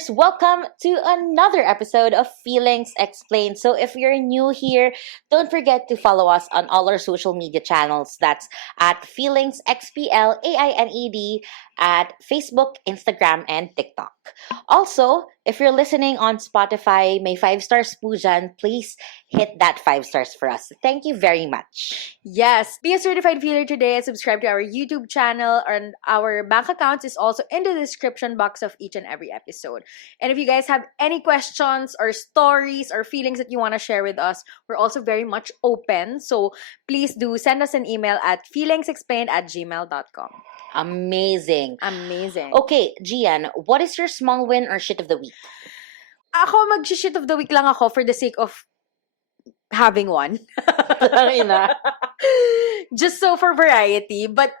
listeners, welcome to another episode of Feelings Explained. So if you're new here, don't forget to follow us on all our social media channels. That's at Feelings XPLAINED at Facebook, Instagram, and TikTok. Also, if you're listening on Spotify, may 5 stars po dyan, please hit that 5 stars for us. Thank you very much. Yes, be a certified feeler today and subscribe to our YouTube channel, and our bank accounts is also in the description box of each and every episode. And if you guys have any questions or stories or feelings that you want to share with us, we're also very much open. So please do send us an email at feelingsexplained@gmail.com. Amazing. Amazing. Okay, Gian, what is your small win or shit of the week? Ako, mag-shit of the week lang ako for the sake of having one. Just so for variety. But,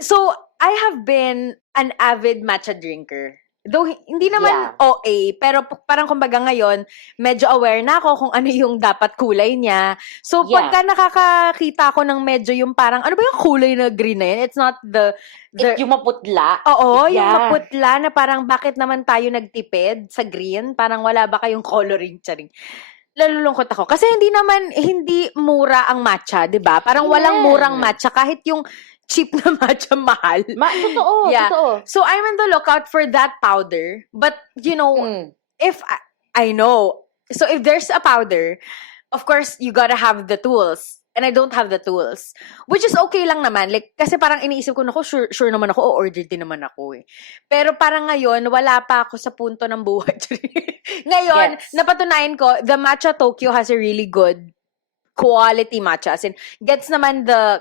so, I have been an avid matcha drinker. Though, hindi naman OA, pero parang kumbaga ngayon, medyo aware na ako kung ano yung dapat kulay niya. So, pagka nakakakita ako ng medyo yung parang, ano ba yung kulay na green na yun? It's not yung maputla. Oo, yung maputla na parang bakit naman tayo nagtipid sa green? Parang wala ba kayong coloring? Charing. Nalulungkot ako. Kasi hindi mura ang matcha, di ba? Parang walang murang matcha. Kahit yung cheap na matcha mahal. Totoo, totoo. So, I'm on the lookout for that powder. But, you know, if I know. So, if there's a powder, of course, you gotta have the tools. And I don't have the tools. Which is okay lang naman. Like, kasi parang iniisip ko na sure naman ako, o-order din naman ako eh. Pero parang ngayon, wala pa ako sa punto ng buhay. Ngayon, napatunayan ko, the Matcha Tokyo has a really good quality matcha. As in, gets naman the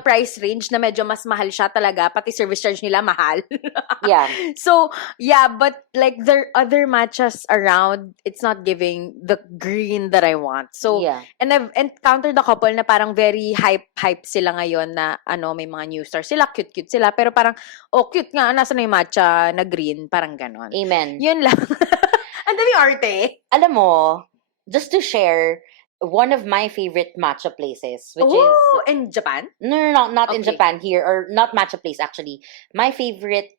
price range na medyo mas mahal siya talaga. Pati service charge nila mahal. So, but like there are other matchas around, it's not giving the green that I want. So, and I've encountered a couple na parang very hype sila ngayon na may mga new stars sila, cute sila. Pero parang, cute nga, nasa na yung matcha na green, parang ganon. Amen. Yun lang. Ang dami arte. Alam mo, just to share, one of my favorite matcha places, which is in Japan? No, not in Japan here, or not matcha place actually. My favorite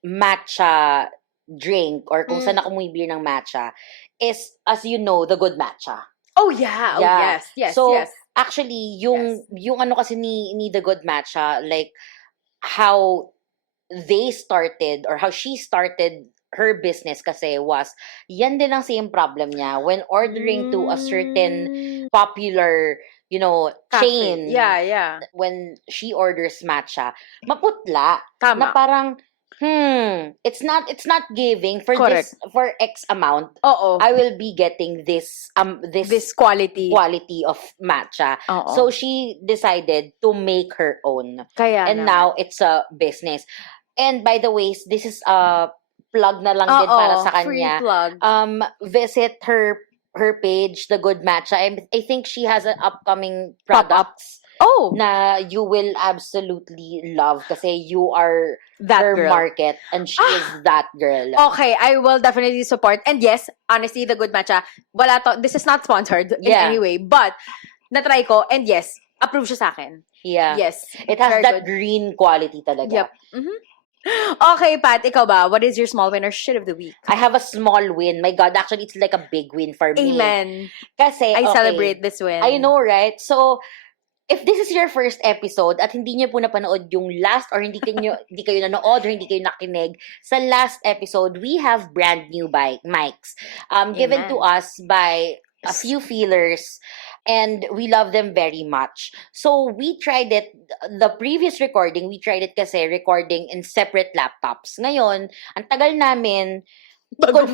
matcha drink, or kung saan ako bumibili ng matcha, is, as you know, the Good Matcha. Oh yeah. Oh yes. So actually, yung ano kasi ni the Good Matcha, like how they started or how she started her business kasi was, yan din ang same problem niya when ordering to a certain popular, chain. Yeah. When she orders matcha, maputla. Tama. Na parang, it's not giving for Correct. this, for X amount. I will be getting this quality of matcha. So she decided to make her own. Now it's a business. And by the way, this is a plug na lang din para sa kanya. Free plug. Visit her page, The Good Matcha. I think she has an upcoming products na you will absolutely love kasi you are that her girl. Market and she is that girl. Okay, I will definitely support. And yes, honestly, The Good Matcha, this is not sponsored in any way, but natry ko, and yes, approve siya sa akin. Yeah. Yes. It has that green quality talaga. Yep. Okay, Pat, ikaw ba? What is your small win or shit of the week? I have a small win. My God, actually, it's like a big win for me. Amen. Kasi, I celebrate this win. I know, right? So, if this is your first episode at hindi niyo po napanood yung last, or hindi kayo nanood or hindi kayo nakinig sa last episode, we have brand new mics given to us by a few feelers, and we love them very much. So we tried it, the previous recording, we tried it kasi recording in separate laptops. Ngayon, ang tagal namin bago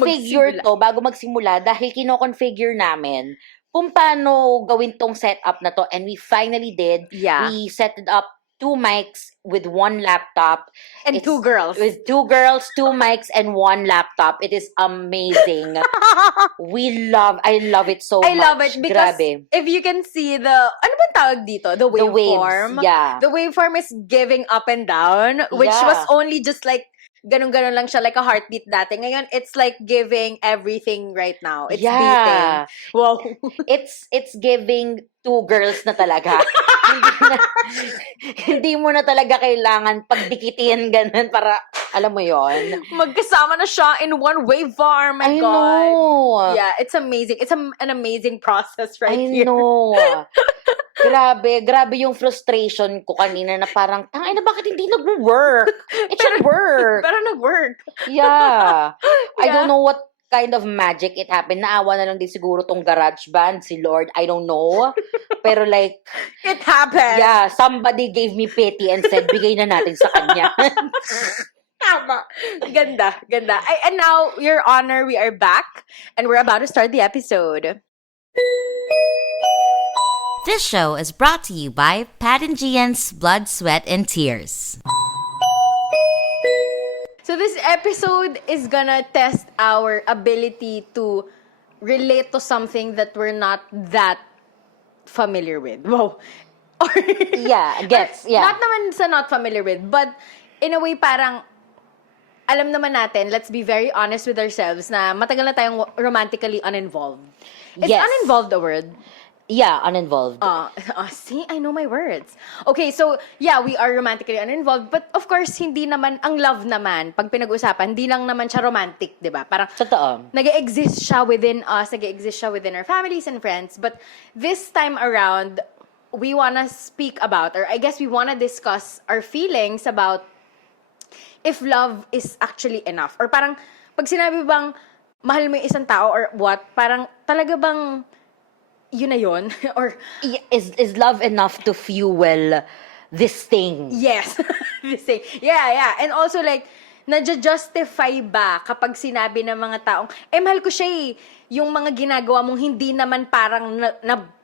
magsimula dahil kino-configure namin kung paano gawin tong setup na to, and we finally did. We set it up 2 mics with 1 laptop. And 2 girls. With 2 girls, 2 mics, and 1 laptop. It is amazing. I love it so much. I love it because if you can see ano bang tawag dito? The waveform. The waveform is giving up and down, which was only just like ganun-ganun lang siya, like a heartbeat dati. Ngayon, it's like giving everything right now. It's beating. Wow. It's giving two girls na talaga. Hindi mo na talaga kailangan pagdikitin ganun para, alam mo yon. Magkasama na siya in one waveform. My I God. know. Yeah, it's amazing. It's an amazing process right I here. know. Grabe yung frustration ko kanina na parang, tangay na bakit hindi nag-work? It should work. Pero nag-work. Yeah. I Yeah. don't know what kind of magic it happened. Naawa na lang din siguro tong garage band, si Lord. I don't know. Pero like, It happened. yeah, somebody gave me pity and said, bigay na natin sa kanya. Tama. Ganda. And now, Your Honor, we are back and we're about to start the episode. This show is brought to you by Pat and Gian's Blood, Sweat, and Tears. So this episode is gonna test our ability to relate to something that we're not that familiar with. Wow. Or, Yeah, gets, yeah. Not naman sa not familiar with, but in a way parang alam naman natin, let's be very honest with ourselves na matagal na tayong romantically uninvolved. Is Yes. uninvolved a word? Yeah, uninvolved. See, I know my words. Okay, so, yeah, we are romantically uninvolved, but of course, hindi naman, ang love naman, pag pinag-usapan, hindi lang naman siya romantic, di ba? Parang, Totoo. nag-exist siya within us, nag-exist siya within our families and friends, but this time around, we wanna speak about, or I guess we wanna discuss our feelings about if love is actually enough. Or parang, pag sinabi bang, mahal mo yung isang tao, or what, parang, talaga bang, yun na yun? Or, Is love enough to fuel this thing? yes. This thing. Yeah. And also like, nadja-justify ba kapag sinabi ng mga taong, mahal ko siya eh, yung mga ginagawa mong hindi naman parang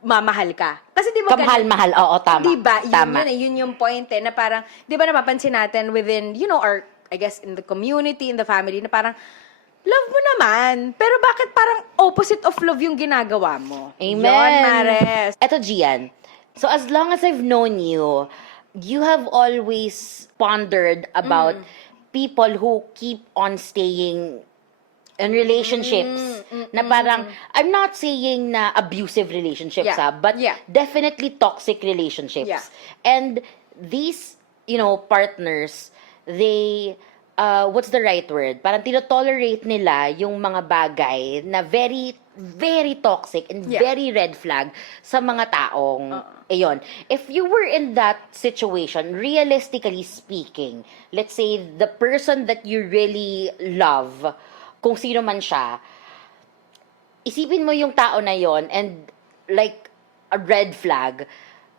mamahal ka. Kasi di ba Kamahal-mahal, oo, tama. Di ba? Tama. Yun yung point na parang, di ba napapansin natin within, our, I guess, in the community, in the family, na parang, love mo naman, pero bakit parang opposite of love yung ginagawa mo? Amen. Yun, Mares. Eto, Gian. So, as long as I've known you, you have always pondered about people who keep on staying in relationships. Na parang, I'm not saying na abusive relationships, Yeah. but Yeah. definitely toxic relationships. Yeah. And these, partners, they, what's the right word? Parang tinotolerate nila yung mga bagay na very, very toxic and Yeah. very red flag sa mga taong, ayun. If you were in that situation, realistically speaking, let's say the person that you really love, kung sino man siya, isipin mo yung tao na yon and like a red flag,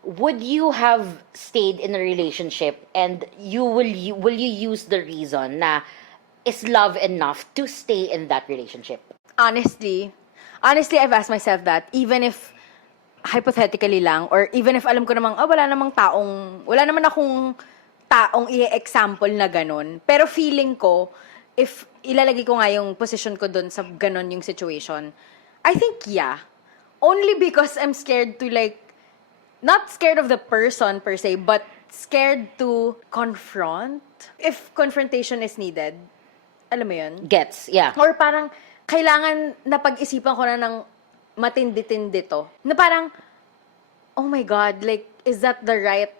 would you have stayed in a relationship and will you use the reason na is love enough to stay in that relationship? Honestly, I've asked myself that, even if hypothetically lang, or even if alam ko namang, wala naman akong taong i-example na ganun. Pero feeling ko, if ilalagay ko nga yung position ko dun sa ganun yung situation, I think yeah. Only because I'm scared to not scared of the person per se, but scared to confront. If confrontation is needed, alam mo yun? Gets, yeah. Or parang, kailangan na pag-isipan ko na ng matindi-tindi to. Na parang, oh my God, is that the right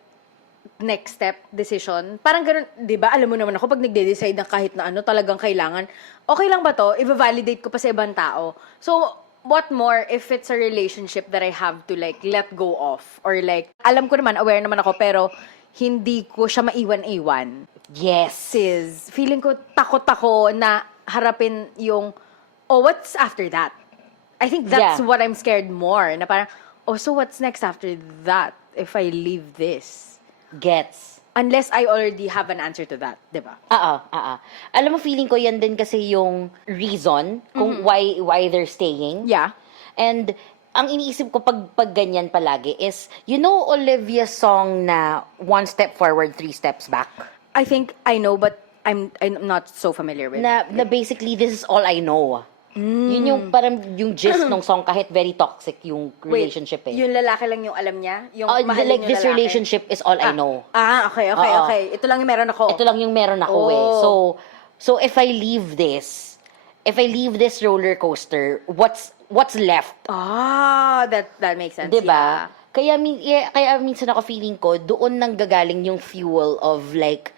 next step decision? Parang ganun, di ba? Alam mo naman ako, pag nagde-decide na kahit na ano, talagang kailangan, okay lang ba to? I-validate ko pa sa ibang tao. So, what more if it's a relationship that I have to let go of? Or alam ko naman, aware naman ako, pero hindi ko siya maiwan-iwan. Yes. Sis, feeling ko takot ako na harapin yung, what's after that? I think that's Yeah. what I'm scared more. Na parang, so what's next after that if I leave this? Gets. Unless I already have an answer to that, di ba? Alam mo, feeling ko yan din kasi yung reason kung why they're staying. Yeah. And ang iniisip ko pag ganyan palagi is, Olivia's song na one step forward, three steps back? I think I know, but I'm not so familiar with. Na basically, this is all I know. Yun yung parang yung gist ng song kahit very toxic yung relationship eh. Yung lalaki lang yung alam niya? Yung Oh, mahalin like yung this lalaki? relationship is all I know. Okay. Oo. Ito lang yung meron ako. Ito lang yung meron ako eh. So if I leave this roller coaster, what's left? That makes sense. Diba? Kaya minsan ako feeling ko, doon nang gagaling yung fuel of like,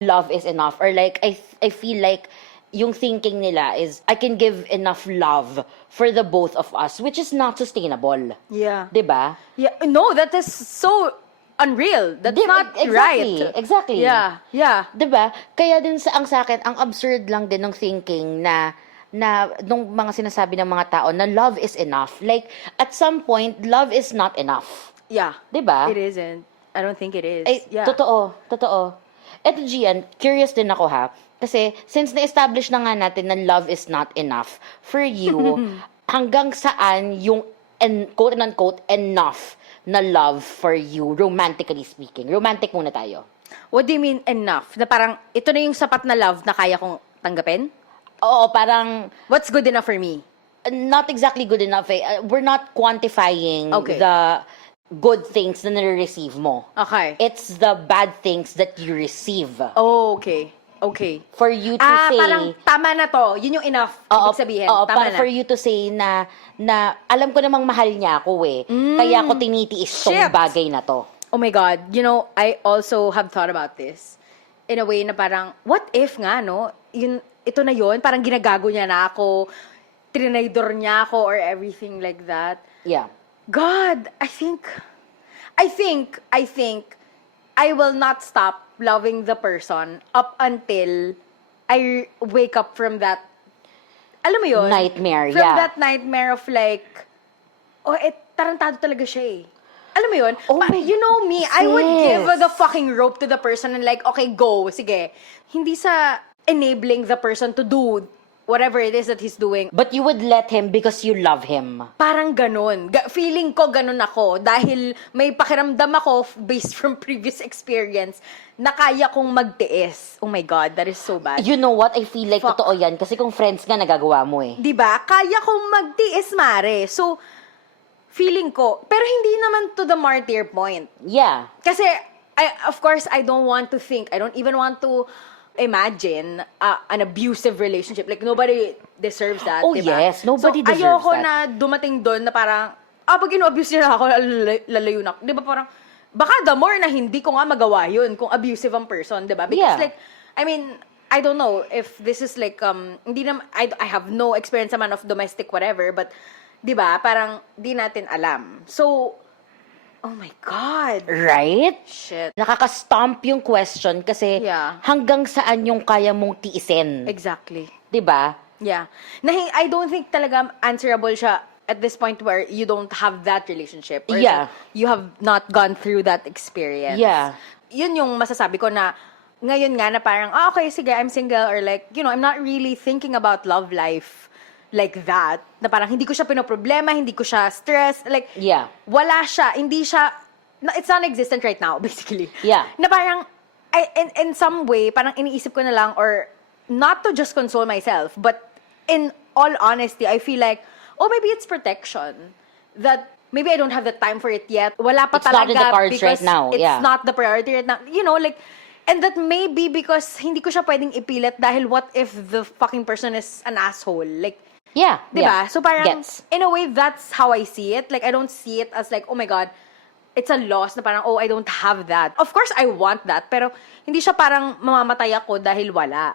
love is enough. Or like, I feel like, yung thinking nila is, I can give enough love for the both of us, which is not sustainable. Yeah. 'Di ba? Yeah. No, that is so unreal. That's not right. Exactly. Yeah. Yeah. 'Di ba? Kaya din ang sa akin, ang absurd lang din ng thinking na nung mga sinasabi ng mga tao na love is enough. Like, at some point, love is not enough. Yeah. 'Di ba? It isn't. I don't think it is. Ay, Yeah. totoo. Eto, Gian, curious din ako ha. Kasi, since na-establish na nga natin na love is not enough, for you, hanggang saan yung quote-unquote enough na love for you, romantically speaking? Romantic muna tayo. What do you mean enough? Na parang, ito na yung sapat na love na kaya kong tanggapin? Oo, parang What's good enough for me? not exactly good enough eh. We're not quantifying Okay. the good things na nare-receive mo. Okay. It's the bad things that you receive. Oh, okay. Okay. For you to say... Parang tama na to. Yun yung enough. Ibig sabihin. Oo, Tama na. for you to say na alam ko namang mahal niya ako eh. Kaya ako tinitiis tong Shit. bagay na to. Oh my God. You know, I also have thought about this. In a way na parang, what if nga, no? Ito na yun, parang ginagago niya na ako, trinaydor niya ako, or everything like that. Yeah. God, I think I will not stop loving the person up until I wake up from that, alam mo yun? Nightmare, from yeah. that nightmare of like, tarantado talaga siya eh. Alam mo yun? Oh my You know me, I would give sis. the fucking rope to the person and like, okay, go, sige. Hindi sa enabling the person to do whatever it is that he's doing. But you would let him because you love him. Parang ganun. Feeling ko ganun ako dahil may pakiramdam ako based from previous experience na kaya kong magtiis. Oh my God, that is so bad. You know what? I feel like Fuck. totoo yan. Kasi kung friends nga, nagagawa mo eh. Diba? Kaya kong magtiis, mare. So, feeling ko, pero hindi naman to the martyr point. Yeah. Kasi, of course, I don't want to think, I don't even want to imagine an abusive relationship. Like, nobody deserves that, Oh, diba? yes. Nobody so, deserves ayoko that. na dumating doon na parang, pag ino-abuse niya na ako, lalayo na ako. Diba parang, baka the more na hindi ko nga magawa yun kung abusive ang person, diba? Because Yeah. like, I mean, I don't know if this is like, hindi na, I have no experience naman of domestic whatever, but, diba, parang, di natin alam. So, oh my God. Right? Shit. Nakaka-stomp yung question kasi Yeah. hanggang saan yung kaya mong tiisin. Exactly. 'Di ba? Yeah. I don't think talaga answerable siya at this point where you don't have that relationship. Or Yeah. that you have not gone through that experience. Yeah. Yun yung masasabi ko na ngayon nga na parang, okay, sige, I'm single, or like, you know, I'm not really thinking about love life like that. Na parang hindi ko siya pinoproblema, hindi ko siya stress. Like, Yeah. wala siya, hindi siya, it's non-existent right now, basically. Yeah. Na parang, in some way, parang iniisip ko na lang, or not to just console myself, but in all honesty, I feel like, maybe it's protection. That maybe I don't have the time for it yet. Wala pa It's not talaga in the cards because right now, it's yeah. not the priority right now. You know, like, and that may be because hindi ko siya pwedeng ipilit dahil what if the fucking person is an asshole? Like, Yeah. diba? Yeah. So parang, Gets. in a way, that's how I see it. Like, I don't see it as like, oh my God, it's a loss na parang, I don't have that. Of course, I want that, pero hindi siya parang mamamatay ako dahil wala.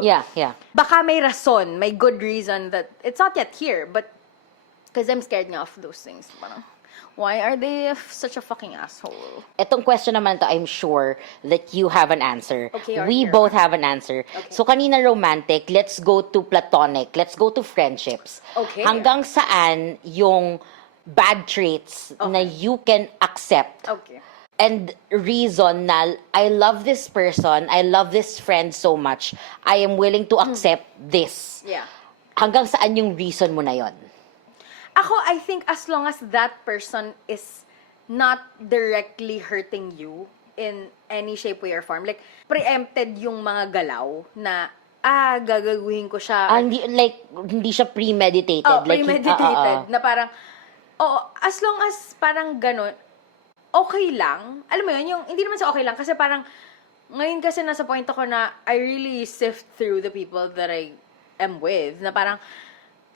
Yeah, yeah. Baka may rason, may good reason that it's not yet here, but because I'm scared nga of those things. Parang, why are they such a fucking asshole? Etong question naman to, I'm sure that you have an answer. Okay, or We here. both have an answer. So kanina romantic, let's go to platonic. Let's go to friendships. Okay. Hanggang saan yung bad traits na you can accept Okay. and reason na I love this person, I love this friend so much, I am willing to accept this. Yeah. Hanggang saan yung reason mo na yon? Ako, I think as long as that person is not directly hurting you in any shape, way, or form, like, preempted yung mga galaw na, gagaguhin ko siya. Hindi siya premeditated. Premeditated. Na parang, as long as parang ganun, okay lang. Alam mo yun, yung, hindi naman sa okay lang, kasi parang, ngayon kasi nasa point ako na, I really sift through the people that I am with, na parang,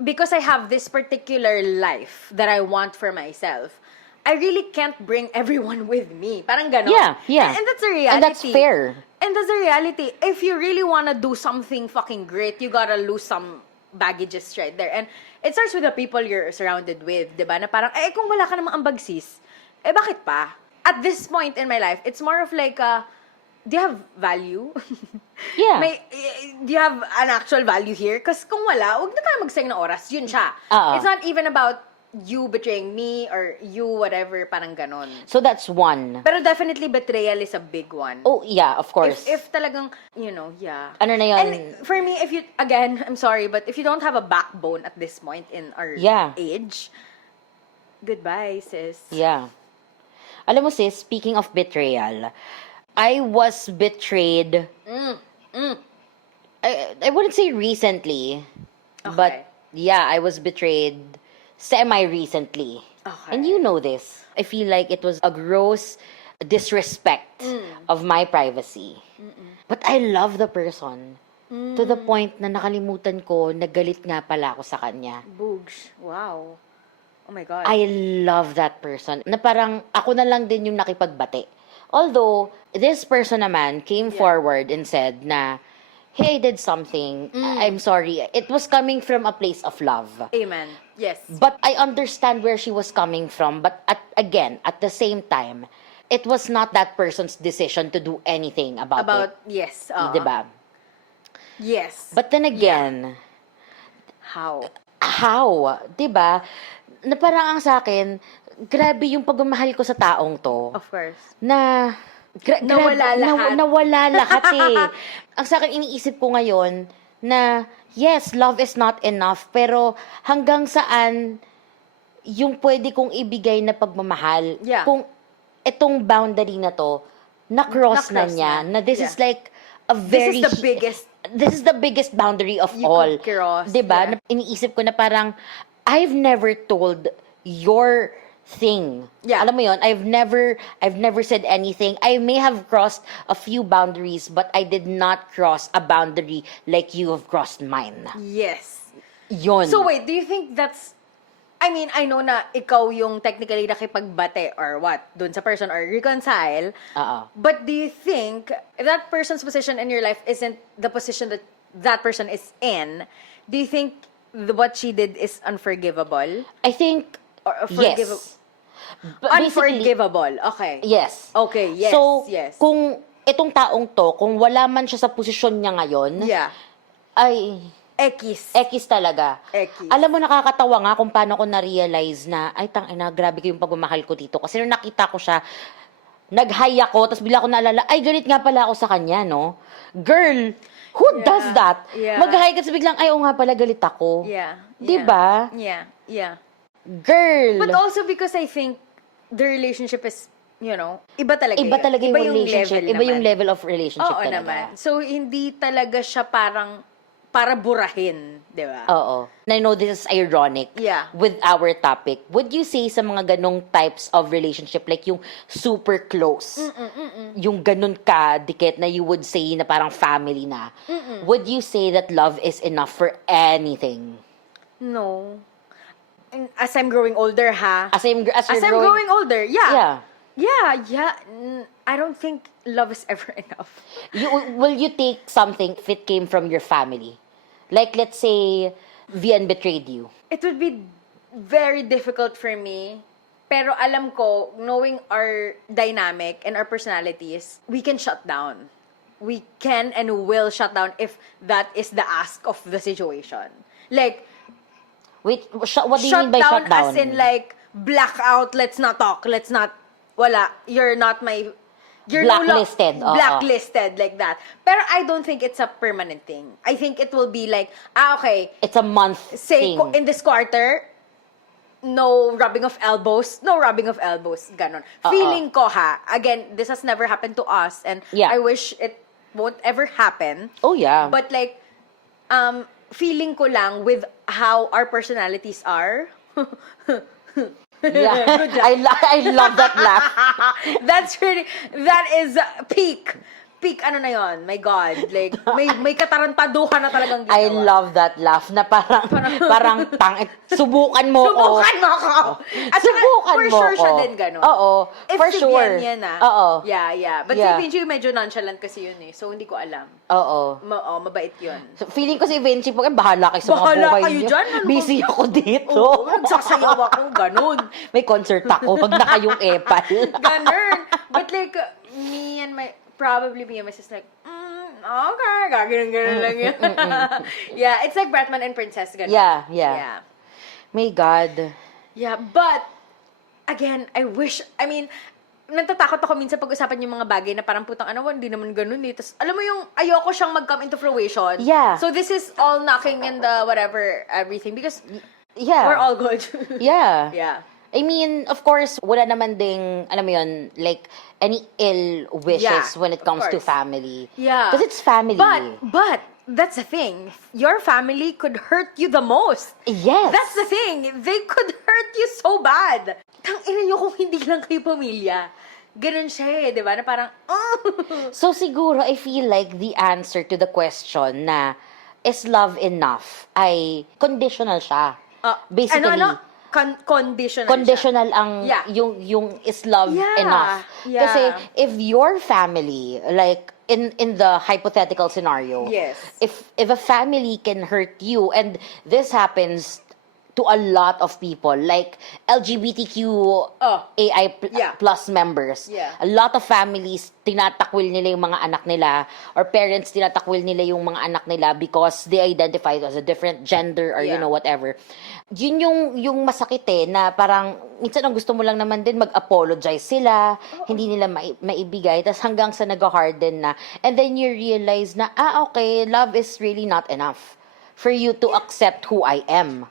because I have this particular life that I want for myself, I really can't bring everyone with me. Parang ganon. Yeah. And that's a reality. And that's fair. And that's the reality. If you really want to do something fucking great, you gotta lose some baggages right there. And it starts with the people you're surrounded with, diba? Na parang, kung wala ka namang ambag sis, bakit pa? At this point in my life, it's more of like, do you have value? Yeah. Do you have an actual value here? Kasi kung wala, huwag na tayo magsayang ng oras. Yun siya. It's not even about you betraying me or you whatever, parang ganon. So that's one. Pero definitely betrayal is a big one. Oh, yeah, of course. If talagang, yeah. Ano na yun? And for me, if you, again, I'm sorry, but if you don't have a backbone at this point in our age, goodbye, sis. Yeah. Alam mo sis, speaking of betrayal, I was betrayed. I wouldn't say recently, but yeah, I was betrayed semi-recently. Okay. And you know this. I feel like it was a gross disrespect of my privacy. But I love the person. To the point na nakalimutan ko, nagalit nga pala ako sa kanya. Boogs. Wow. Oh my God. I love that person. Na parang ako na lang din yung nakipagbate. Although, this person naman came forward and said na, hey, I did something. I'm sorry. It was coming from a place of love. Amen. Yes. But I understand where she was coming from. But again, at the same time, it was not that person's decision to do anything about it. Yes. Diba? Yes. But then again, How? Diba? Na parang ang sa akin, grabe yung pagmamahal ko sa taong to. Of course. Na Nawala lahat. Nawala lahat eh. Ang sa akin, iniisip ko ngayon na yes, love is not enough, pero hanggang saan yung pwede kong ibigay na pagmamahal. Yeah. Kung itong boundary na to, na-cross na niya, na this is like a very... This is the biggest boundary of you all. could cross. Diba? Yeah. Na iniisip ko na parang, I've never told your thing. Yeah. Alam mo yon, I've never said anything. I may have crossed a few boundaries, but I did not cross a boundary like you have crossed mine. Yes. Yon. So wait, do you think that's, I mean, I know na ikaw yung technically nakipagbate or what, dun sa person or reconcile. But do you think if that person's position in your life isn't the position that that person is in, do you think what she did is unforgivable? I think, Or yes. But basically, unforgivable. Okay. yes. Okay, yes. So, yes. kung itong taong to, kung wala man siya sa posisyon niya ngayon, Yeah. ay, Ekis talaga. Ekis. Alam mo, nakakatawa nga kung paano ko na-realize na, ay, tangina, grabe ko yung pagmamahal ko dito. Kasi nung nakita ko siya, nag-hi ako, tapos bigla ko naalala, ay, galit nga pala ako sa kanya, no? Girl, who does that? Yeah. Mag-hi ka, tapos biglang, ay, oo nga pala, galit ako. Yeah. Diba? Yeah. Yeah. Girl. But also because I think the relationship is, iba talaga. Iba talaga yung relationship. level Iba yung naman. level of relationship Oo talaga. naman. So, hindi talaga siya parang para burahin, di ba? Oo. And I know this is ironic Yeah. with our topic. Would you say sa mga ganong types of relationship, like yung super close, yung ganun ka, dikit na you would say na parang family na, would you say that love is enough for anything? No. As I'm growing older, ha? As I'm I'm growing older, Yeah. Yeah. I don't think love is ever enough. Will you take something if it came from your family? Like, let's say, Vian betrayed you. It would be very difficult for me. Pero alam ko, knowing our dynamic and our personalities, we can shut down. We can and will shut down if that is the ask of the situation. Like, Wait, what do you mean by shut down? as in like, blackout, let's not talk, let's not, wala, you're not my, you're Blacklisted, oo. blacklisted, like that. Pero I don't think it's a permanent thing. I think it will be like, okay, It's a month say, thing. in this quarter, no rubbing of elbows, ganon. Feeling ko ha, again, this has never happened to us, and Yeah. I wish it won't ever happen. Oh, yeah. But like, feeling ko lang with how our personalities are. Yeah. I love that laugh. That is peak peak ano na yon, my God. Like, may katarantaduhan na talagang ginawa. I love that laugh na parang subukan mo ko. Subukan mo ako! At saka, Subukan for mo sure siya ko. din gano'n. Oo, If for si sure. Bien yan, Oo. Yeah. But Yeah. si Vinci, medyo nonchalant kasi yun eh. So, hindi ko alam. Oo. Mabait yun. So, feeling ko si Vinci, bahala kayo sa mga Bahala buhay kayo niyo. dyan, ano? Busy ako dito. Oo, nagsasayaw ako, ganun. May concert ako. Wag na kayong epal. Ganun. But like, me and my sister like, okay, ganun lang yun. Yeah, it's like Bratman and Princess, ganun. Yeah. My God. Yeah, but, again, natatakot ako minsan pag-usapan yung mga bagay na parang putang hindi naman ganun eh. Tapos, alam mo yung, ayoko siyang mag-come into fruition. Yeah. So, this is all knocking in the whatever, everything. Because, Yeah. we're all good. Yeah. Yeah. I mean, of course, wala naman ding, alam mo yun, like, any ill wishes Yeah, when it of comes to course. family. Yeah. Because it's family. But, that's the thing. Your family could hurt you the most. Yes. That's the thing. They could hurt you so bad. Tangina nyo kung hindi lang kayo pamilya. Ganun siya eh, di ba? Na parang, So, siguro, I feel like the answer to the question na, is love enough, ay conditional siya. Basically. Conditional Conditional siya. ang Yeah. yung is love Yeah. enough. Yeah. Kasi if your family, like in the hypothetical scenario, Yes. if a family can hurt you, and this happens to a lot of people, like LGBTQ AI Yeah. plus members. Yeah. A lot of families, tinatakwil nila yung mga anak nila, or parents, tinatakwil nila yung mga anak nila because they identify as a different gender or Yeah. whatever. Yun yung masakit eh, na parang minsan ang gusto mo lang naman din mag-apologize sila, hindi nila maibigay, tas hanggang sa nag-harden na, and then you realize na, okay, love is really not enough for you to accept who I am.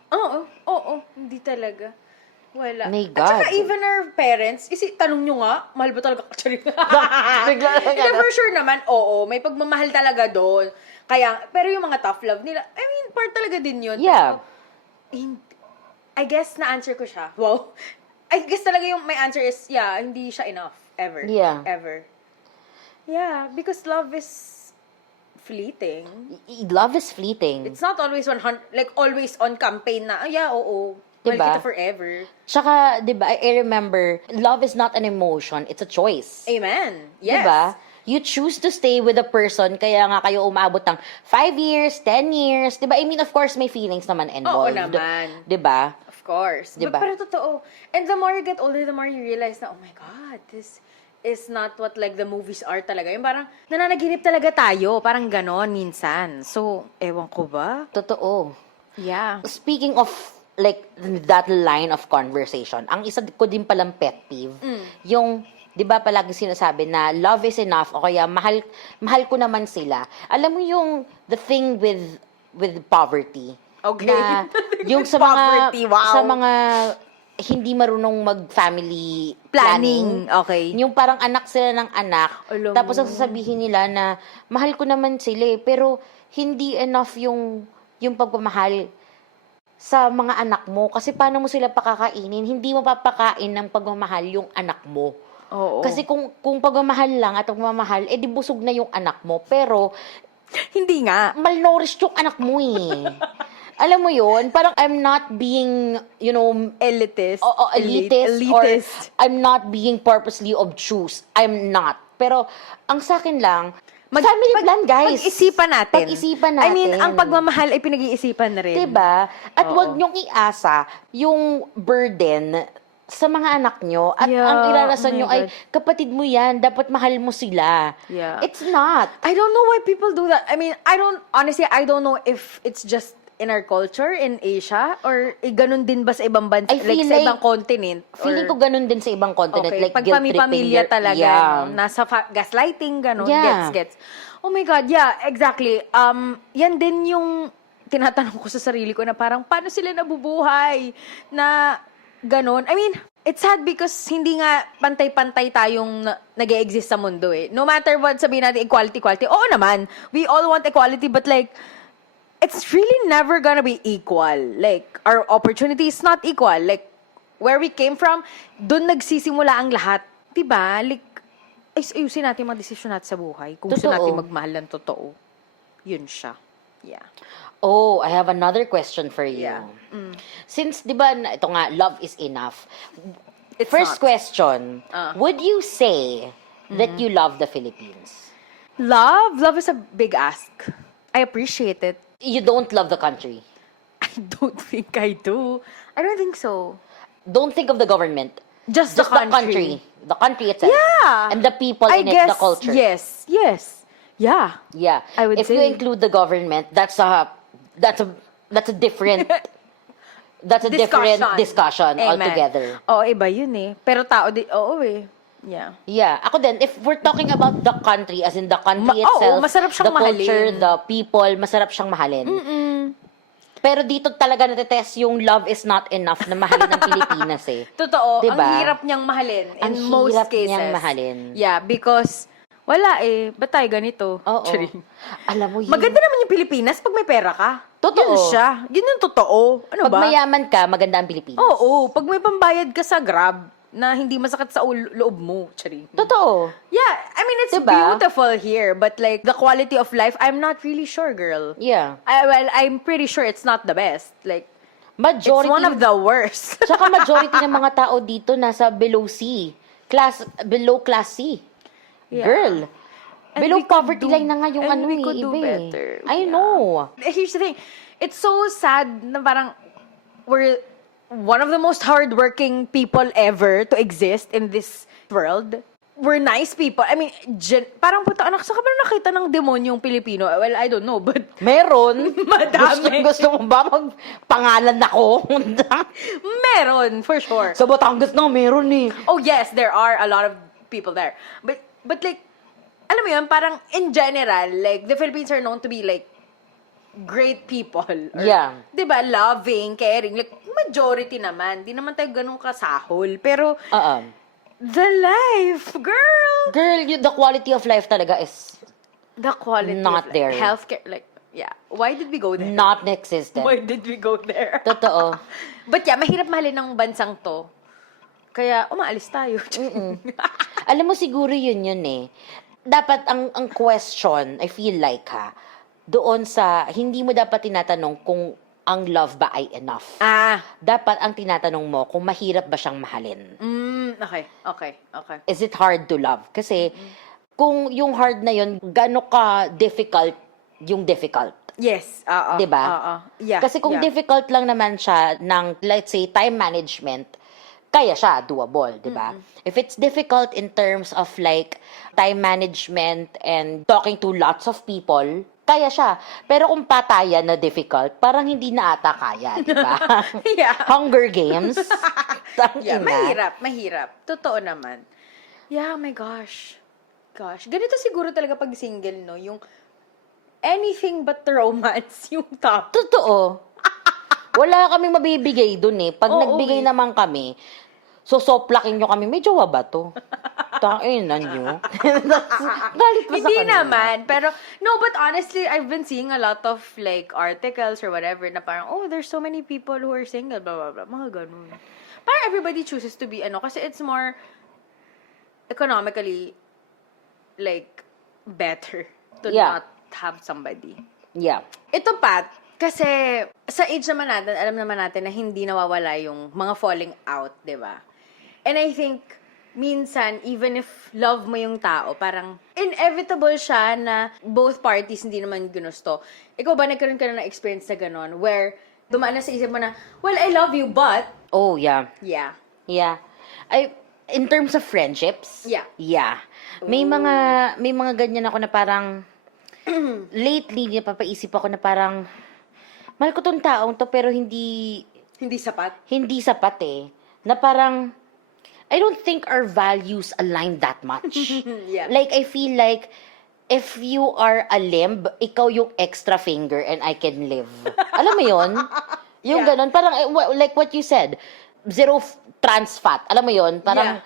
Oo, hindi talaga. Wala. My At saka God. even our parents, tanong nyo nga, mahal ba talaga ka? Bigla lang Hindi, ano. for sure naman, oo, may pagmamahal talaga doon. Kaya, pero yung mga tough love nila, part talaga din yun. Yeah. Pero, I guess na-answer ko siya. Wow. I guess talaga yung my answer is, yeah, hindi siya enough. Ever. Yeah. Ever. Yeah, because love is fleeting. Love is fleeting. It's not always always on campaign na, oo, mahal Diba? kita forever. Tsaka, di ba, I remember, love is not an emotion, it's a choice. Amen. Yes. Diba? You choose to stay with a person, kaya nga kayo umabot ng 5 years, 10 years, diba? I mean, of course, may feelings naman involved. naman. Diba? Of course. Diba? Pero totoo. And the more you get older, the more you realize na, oh my God, this is not what like the movies are talaga. Yung parang, nananaginip talaga tayo. Parang ganon minsan. So, ewan ko ba? Totoo. Yeah. Speaking of, like, that line of conversation, ang isa ko din palang pet peeve, yung, di ba palagi sinasabi na love is enough, o kaya mahal ko naman sila. Alam mo yung, the thing with poverty. Okay. Na, yung sa mga, Poverty, wow. sa mga hindi marunong mag-family planning. Okay. Yung parang anak sila ng anak. Alam Tapos mo. ang sasabihin nila na, mahal ko naman sila pero hindi enough yung pagmamahal sa mga anak mo. Kasi paano mo sila pakakainin? Hindi mo papakain ng pagmamahal yung anak mo. Oo. Kasi kung pagmamahal lang at pagmamahal, di busog na yung anak mo. Pero, hindi nga. malnourished yung anak mo eh. Alam mo yun? Parang I'm not being, Elitist. elitist, or I'm not being purposely obtuse. I'm not. Pero, ang sa akin lang, family plan, guys. Pag-isipan natin. Pag-isipan natin. I mean, ang pagmamahal ay pinag-iisipan na rin. Diba? At Oo. wag niyong iasa yung burden sa mga anak nyo. At Yeah, ang irarasan oh my nyo ay, God. kapatid mo yan, dapat mahal mo sila. Yeah. It's not. I don't know why people do that. I mean, I don't know if it's just in our culture in Asia or ganun din ba sa ibang bansa, I like feel sa like- ibang continent? Feeling ko ganun din sa ibang continent. Okay, Like pag guilt-tripping pamilya your- talaga, Yeah. no? Nasa gaslighting, ganun, Yeah. gets. Oh my God, yeah, exactly. Yan din yung tinatanong ko sa sarili ko na parang, paano sila nabubuhay na ganun? I mean, it's sad because hindi nga pantay-pantay tayong nag-e-exist sa mundo eh. No matter what, sabihin natin equality. Oo naman, we all want equality, but like, it's really never gonna be equal. Like, our opportunity is not equal. Like, where we came from, dun nagsisimula ang lahat. Diba? Like, ayusin natin yung mga desisyon natin sa buhay. Kung gusto Totoo. natin magmahal ng totoo. Yun siya. Yeah. Oh, I have another question for you. Yeah. Since, di ba, ito nga, love is enough. It's First not. question, would you say that Mm-hmm. you love the Philippines? Love? Love is a big ask. I appreciate it. You don't love the country. I don't think I do. I don't think so. Don't think of the government. Just The country. The country itself. Yeah. And the people I in guess, it, the culture. Yes. Yeah. Yeah. I would if you say. include the government, that's a different different discussion Amen. altogether. Oo, iba yun eh. Pero tao din, oo eh. Yeah. Yeah, ako din, if we're talking about the country, as in the country Oo, itself, masarap siyang the culture, mahalin. the people, masarap siyang mahalin. Pero dito talaga natetest yung love is not enough na mahalin ng Pilipinas eh. Totoo, Diba? ang hirap niyang mahalin in Ang most hirap cases. niyang mahalin. Yeah, because wala eh. Ba't tayo ganito? Oo. Charing. Alam mo yun. Maganda naman yung Pilipinas pag may pera ka. Totoo. Yun siya. Yun yung totoo. Ano Pag ba? mayaman ka, maganda ang Pilipinas. Oo. Pag may pambayad ka sa Grab na hindi masakit sa loob mo. Charing. Totoo. Yeah, I mean, it's Diba? beautiful here, but like, the quality of life, I'm not really sure, girl. Yeah. I'm pretty sure it's not the best. Like, Majority, it's one of the worst. tsaka majority ng mga tao dito nasa below C. Below class C. Yeah. Girl. And Below we could poverty do- line na nga yung and ano we eh, could do iba eh. better. I Yeah. know. Here's the thing. It's so sad na parang we're one of the most hardworking people ever to exist in this world. We're nice people. I mean, parang puta anak, sa ka ba nakita ng demonyong Pilipino? Well, I don't know, but Meron. Madami. Gusto mo ba magpangalan ako? meron, for sure. Sa Batangas na, meron eh. Oh, yes, there are a lot of people there. But like, alam mo yun, parang in general, like, the Philippines are known to be like, great people. Or, Yeah. Diba, loving, caring. Like, majority naman. Di naman tayo ganun kasahol. Pero, the life, girl! Girl, the quality of life talaga is The quality Not of there. Healthcare, like, yeah. Why did we go there? not existent. Why did we go there? Totoo. But yeah, mahirap mahalin ng bansang to. Kaya, umaalis tayo. Alam mo, siguro yun eh. Dapat ang question, I feel like doon sa, hindi mo dapat tinatanong kung ang love ba ay enough. Dapat ang tinatanong mo kung mahirap ba siyang mahalin. Okay. Is it hard to love? Kasi, kung yung hard na yun, gano'n ka difficult yung difficult. Yes. Diba? Yeah. Kasi kung yeah. difficult lang naman siya ng, let's say, time management, kaya siya, doable, di ba? If it's difficult in terms of like time management and talking to lots of people, kaya siya. Pero kung patayan na difficult, parang hindi na ata kaya, di ba? Yeah. Hunger Games. Yeah, Tangina. mahirap. Totoo naman. Yeah, my gosh. Ganito siguro talaga pag single, no? Yung anything but romance, yung top. Totoo. Wala kaming mabibigay dun eh. Pag Oo, nagbigay eh. naman kami, soplakin nyo kami, may jowa ba to? Tangina nyo. Galit pa sa Hindi kanila. naman. Pero, no, but honestly, I've been seeing a lot of, like, articles or whatever na parang, oh, there's so many people who are single, blah, blah, blah. Mga ganun. Parang everybody chooses to be, kasi it's more economically, like, better to Yeah. not have somebody. Yeah. Ito, Pat, kasi sa age naman natin, alam naman natin na hindi nawawala yung mga falling out, di ba? And I think, minsan, even if love mo yung tao, parang inevitable siya na both parties hindi naman ginusto. Ikaw ba, nagkaroon ka na ng experience na gano'n, where dumaan na sa isip mo na, well, I love you, but, Oh, yeah. yeah. Yeah. In terms of friendships? Yeah. Yeah. May mga ganyan ako na parang, lately, napapaisip ako na parang, mahal ko tong taong to, pero hindi sapat eh. Na parang, I don't think our values align that much. Yeah. Like, I feel like, if you are a limb, ikaw yung extra finger and I can live. Alam mo yun? Yung Yeah. ganun. Parang, like what you said, zero trans fat. Alam mo yun? Parang,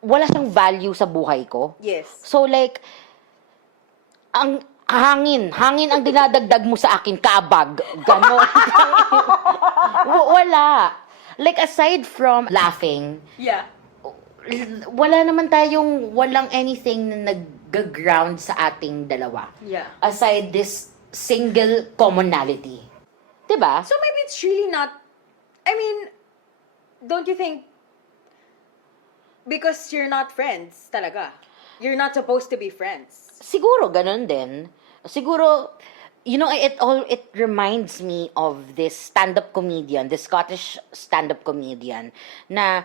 wala siyang value sa buhay ko. Yes. So, like, ang hangin ang dinadagdag mo sa akin, kabag. Ganon. Wala. Like, aside from laughing, Yeah. wala naman tayong, walang anything na nag-ground sa ating dalawa. Yeah. Aside this single commonality. Diba? So maybe it's really not, I mean, don't you think, because you're not friends talaga, you're not supposed to be friends. Siguro, ganun din. Siguro, it reminds me of this stand-up comedian, this Scottish stand-up comedian, na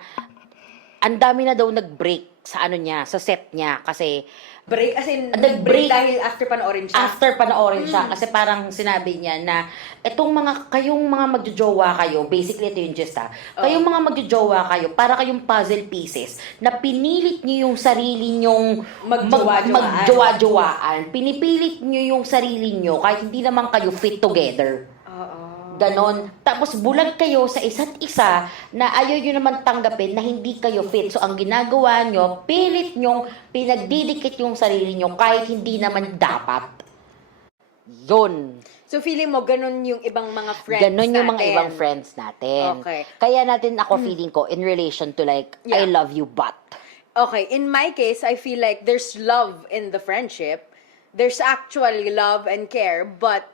ang dami na daw nag-break sa sa set niya, kasi Break, as in, Nag-break dahil after panoorin siya. after panoorin siya, kasi parang sinabi niya na kayong mga magjojowa kayo, basically ito yung gist kayong mga magjojowa kayo, para kayong puzzle pieces, na pinilit niyo yung sarili nyong magjowa-jowaan. Pinipilit niyo yung sarili niyo kahit hindi naman kayo fit together. Ganon. Tapos bulag kayo sa isa't isa na ayaw nyo naman tanggapin na hindi kayo fit. So, ang ginagawa nyo, pilit nyong pinagdidikit yung sarili nyo kahit hindi naman dapat. Yun. So, feeling mo, ganun yung ibang mga friends Ganon yung mga natin. ibang friends natin. Okay. Kaya natin ako feeling ko in relation to like, Yeah. I love you but. Okay, in my case, I feel like there's love in the friendship. There's actually love and care, but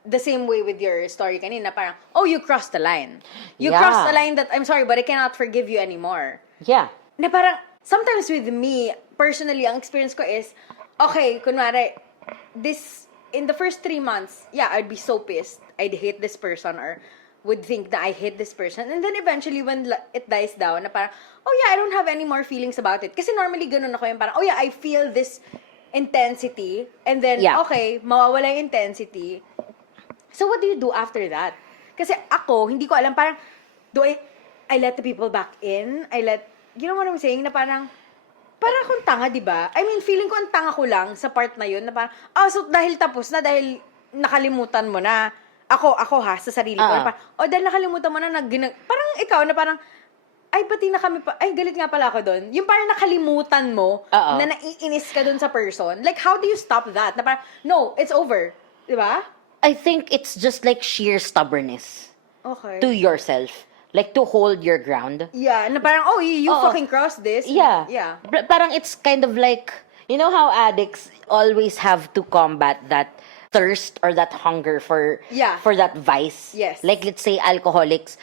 the same way with your story kanina, parang, oh, you crossed the line. You Yeah. crossed the line that, I'm sorry, but I cannot forgive you anymore. Yeah. Na parang, sometimes with me, personally, ang experience ko is, okay, kunwari, in the first 3 months, yeah, I'd be so pissed. I'd hate this person or would think that I hate this person. And then eventually, when it dies down, na parang, oh yeah, I don't have any more feelings about it. Kasi normally, ganun ako yung parang, oh yeah, I feel this intensity. And then, Yeah. okay, mawawala yung intensity. So, what do you do after that? Kasi ako, hindi ko alam, parang, I let the people back in? You know what I'm saying? Na parang akong tanga, di ba? I mean, feeling ko ang tanga ko lang sa part na yun, na parang, so dahil tapos na, dahil nakalimutan mo na, ako ha, sa sarili ko, na parang, dahil nakalimutan mo na, parang ikaw, na parang, ay, pati na kami pa, ay, galit nga pala ako doon. Yung parang nakalimutan mo, na naiinis ka doon sa person. Like, how do you stop that? Na parang, no, it's over. Di ba? I think it's just like sheer stubbornness Okay. to yourself. Like, to hold your ground. Yeah, na parang, you fucking crossed this. Yeah. Yeah. Parang it's kind of like, you know how addicts always have to combat that thirst or that hunger for that vice? Yes. Like, let's say, alcoholics.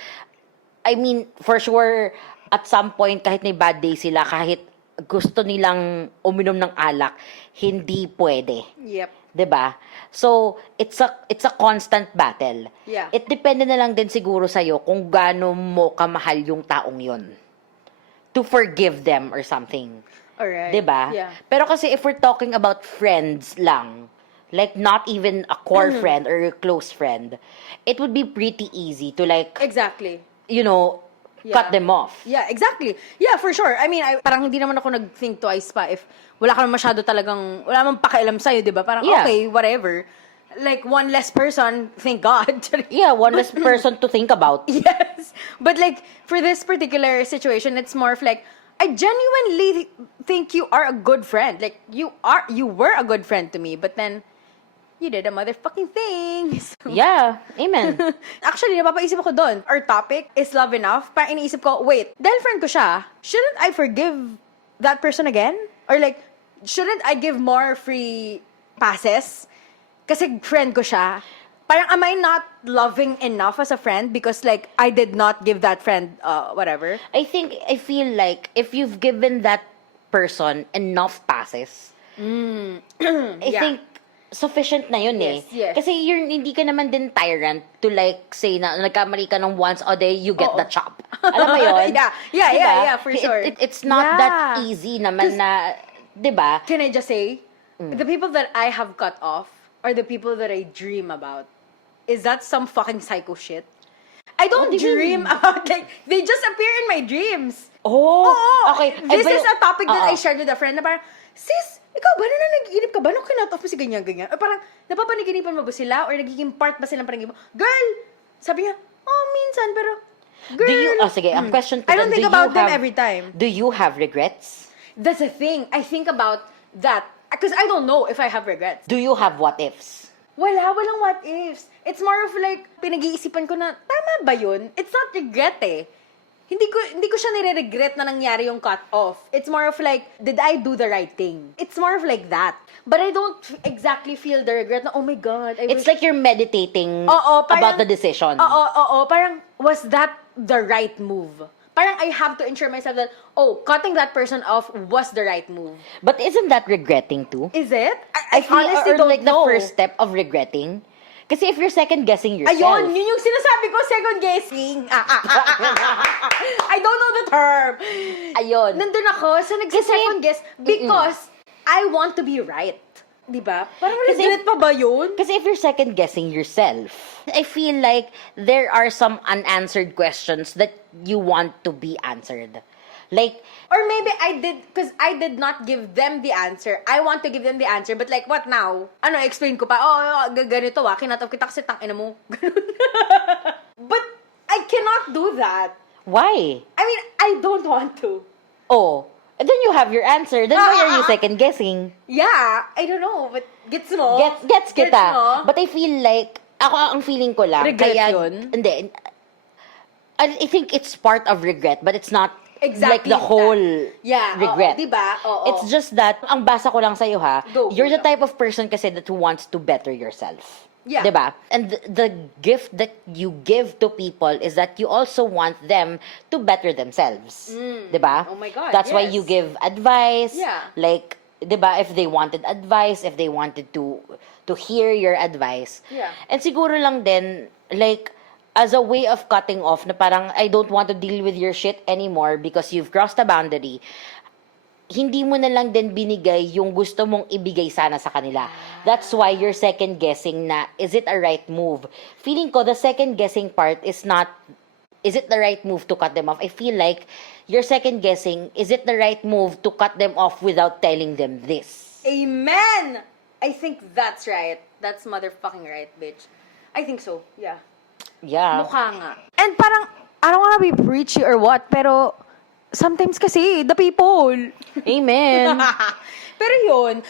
I mean, for sure, at some point, kahit may bad day sila, kahit gusto nilang uminom ng alak, hindi pwede. Yep. 'Di ba? So, it's a constant battle. Yeah. It depende na lang din siguro sa'yo kung gaano mo kamahal yung taong yon to forgive them or something. Alright. 'Di ba? Yeah. Pero kasi if we're talking about friends lang, like not even a core friend or a close friend, it would be pretty easy to like, Exactly. cut them off. Yeah, exactly. Yeah, for sure. I mean, parang hindi naman ako nag-think twice pa if wala ka masyado talagang, wala namang pakialam sa'yo, di ba? Parang, Yeah. okay, whatever. Like, one less person, thank God. Yeah, one less person to think about. Yes. But like, for this particular situation, it's more of like, I genuinely think you are a good friend. Like, you were a good friend to me, but then, you did a motherfucking thing. So, Yeah, amen. actually, napapaisip ako doon. Our topic is love enough. Parang iniisip ko, wait, dahil friend ko siya, shouldn't I forgive that person again? Or like, shouldn't I give more free passes? Kasi friend ko siya. Parang, am I not loving enough as a friend because like, I did not give that friend, whatever? I feel like if you've given that person enough passes, I Yeah. think sufficient na yun Yes. Kasi hindi ka naman din tyrant to like say na nagkamali ka ng once a day, you get the chop. Alam mo yun? Yeah, for sure. It's not that easy naman na, di ba? Can I just say, the people that I have cut off are the people that I dream about. Is that some fucking psycho shit? I don't What do you dream mean? about, like, they just appear in my dreams. Oh, Oo. okay. This is a topic that I Oo. shared with a friend na parang, sis, ikaw ba na nag-iinip ka ba? Nung kinot off mo si ganyan-ganyan? Or parang, napapaniginipan mo ba sila? Or nagiging part ba silang panigin mo? Girl! Sabi niya, minsan, pero, girl! Sige, ang question to I don't them, think do you about them have- every time. Do you have regrets? That's the thing. I think about that. Because I don't know if I have regrets. Do you have what ifs? Walang what ifs. It's more of like, pinag-iisipan ko na, tama ba yun? It's not regret eh. hindi ko siya nire-regret na nangyari yung cut off. It's more of like, did I do the right thing? It's more of like that. But I don't exactly feel the regret na, oh my God, I It's wish... like you're meditating Oo, about the decision. Oo. Parang, was that the right move? Parang I have to ensure myself that, cutting that person off was the right move. But isn't that regretting too? Is it? I feel, honestly or don't like know. the first step of regretting. Kasi if you're second guessing yourself. Ayun, yun yung sinasabi ko, second guessing. I don't know the term. Ayun. Nandun ako sa nagsa-second guess because I want to be right. Diba? Parang Kasi- regret pa ba yun? Kasi if you're second guessing yourself, I feel like there are some unanswered questions that you want to be answered. Like, Or maybe because I did not give them the answer. I want to give them the answer, but like, what now? Ano, explain ko pa, ganito kinatap kita kasi tangina mo. But I cannot do that. why? I mean, I don't want to. Oh, and then you have your answer. Then why are you second guessing? Yeah, I don't know, but gets mo? Gets kita. mo? But I feel like, ako ang feeling ko lang. Regret kaya, yun? Hindi. I think it's part of regret, but it's not Exactly like the that. whole Yeah, regret. diba? Oo. It's just that, ang basa ko lang sa'yo ha, Go, you're the go. type of person kasi that who wants to better yourself. Yeah. Diba? And the gift that you give to people is that you also want them to better themselves. Diba? Oh my God, That's why yes. you give advice. Yeah. Like, diba, if they wanted advice, if they wanted to hear your advice. Yeah. And siguro lang din, like, as a way of cutting off na parang, I don't want to deal with your shit anymore because you've crossed a boundary, hindi mo na lang din binigay yung gusto mong ibigay sana sa kanila. That's why you're second guessing na, is it a right move? Feeling ko, the second guessing part is not, is it the right move to cut them off? I feel like you're second guessing, is it the right move to cut them off without telling them this? Amen! I think that's right. That's motherfucking right, bitch. I think so, yeah. Yeah. Mukha nga. And parang, I don't wanna be preachy or what, pero sometimes kasi, the people. Amen. Pero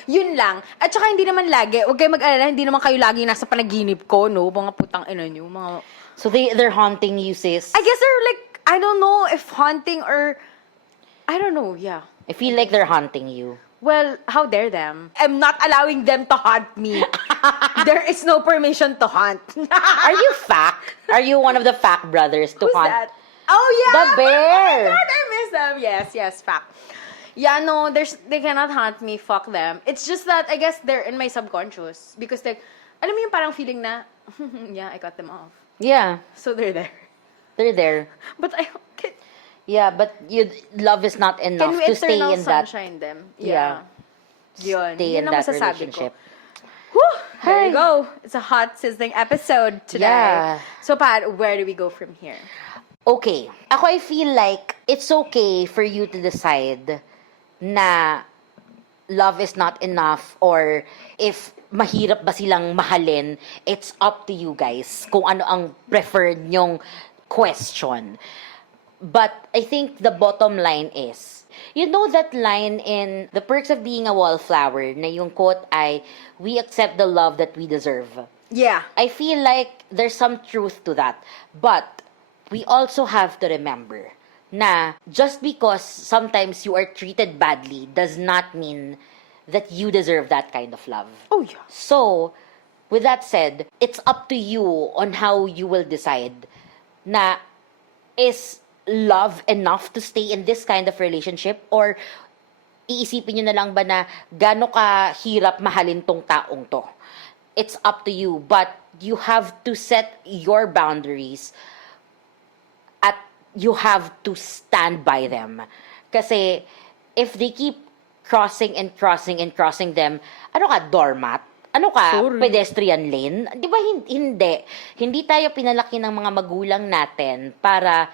yun lang. At saka hindi naman lagi, huwag kayo mag-alala, hindi naman kayo lagi nasa panaginip ko, no? Mga putang ina nyo, mga... So they're haunting you, sis. I guess they're like, I don't know if haunting or, I don't know, yeah. I feel like they're haunting you. Well, how dare them? I'm not allowing them to haunt me. There is no permission to haunt. Are you Fack? Are you one of the Fack brothers to Who's haunt? that? Oh, yeah! The bear! Oh my God, I miss them. Yes, fact. Yeah, no, they cannot haunt me. Fuck them. It's just that, I guess, they're in my subconscious. Because, like, alam mo yung parang feeling na, yeah, I cut them off. Yeah, So, they're there. they're there. But Yeah, but love is not can enough we to stay eternal in that. sunshine them? Yeah. Yun. Stay Yun in ang that masasabi relationship. Ko. Whew, there Hi. you go. It's a hot, sizzling episode today. Yeah. So, Pat, where do we go from here? Okay. Ako, I feel like it's okay for you to decide na love is not enough or if mahirap ba silang mahalin, it's up to you guys kung ano ang preferred nyong question. But I think the bottom line is, you know that line in The Perks of Being a Wallflower na yung quote ay, we accept the love that we deserve. Yeah. I feel like there's some truth to that. But we also have to remember na just because sometimes you are treated badly does not mean that you deserve that kind of love. Oh, yeah. So, with that said, it's up to you on how you will decide na is love enough to stay in this kind of relationship or iisipin nyo na lang ba na gano'n ka hirap mahalin tong taong to. It's up to you, but you have to set your boundaries at you have to stand by them. Kasi if they keep crossing and crossing and crossing them, ano ka, doormat? Ano ka, Sorry. pedestrian lane? Di ba hindi? Hindi tayo pinalaki ng mga magulang natin para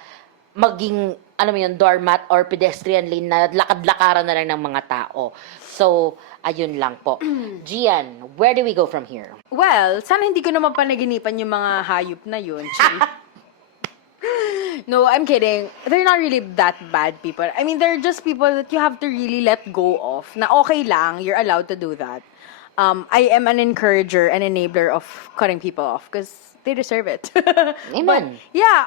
maging, ano mo yun, doormat or pedestrian lane na lakad-lakaran na lang ng mga tao. So, ayun lang po. Gian, where do we go from here? Well, sana hindi ko naman panaginipan yung mga hayop na yun. No, I'm kidding. They're not really that bad people. I mean, they're just people that you have to really let go of. Na okay lang, you're allowed to do that. I am an encourager and enabler of cutting people off because they deserve it. Amen. But, yeah,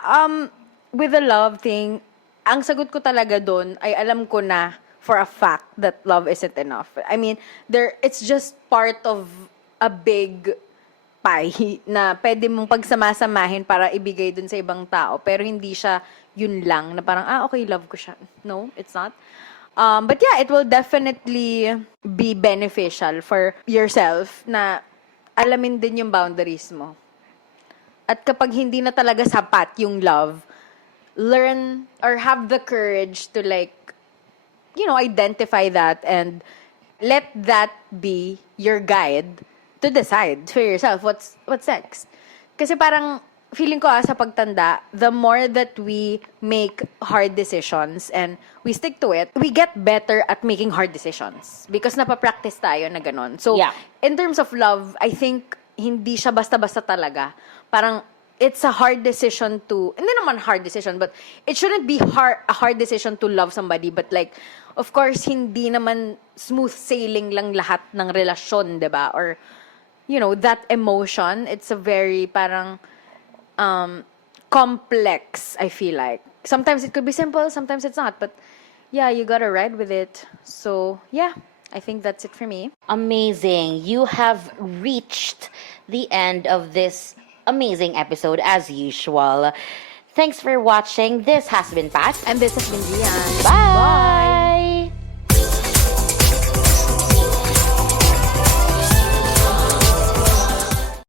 with the love thing, ang sagot ko talaga doon ay alam ko na for a fact that love isn't enough. I mean, it's just part of a big pie na pwede mong pagsamasamahin para ibigay dun sa ibang tao. Pero hindi siya yun lang na parang, okay, love ko siya. No, it's not. But yeah, it will definitely be beneficial for yourself na alamin din yung boundaries mo. At kapag hindi na talaga sapat yung love, learn or have the courage to identify that and let that be your guide to decide for yourself what's next. Kasi parang feeling ko sa pagtanda, the more that we make hard decisions and we stick to it, we get better at making hard decisions because napapractice tayo na ganun. So, Yeah. in terms of love, I think hindi siya basta-basta talaga. Parang it's a hard decision hindi naman hard decision, but it shouldn't be a hard decision to love somebody. But of course, hindi naman smooth sailing lang lahat ng relasyon, diba? Or, that emotion, it's a very parang complex, I feel like. Sometimes it could be simple, sometimes it's not. But yeah, you gotta ride with it. So, yeah, I think that's it for me. Amazing. You have reached the end of this amazing episode as usual. Thanks for watching. This has been Pat. And this has been Gian. Bye!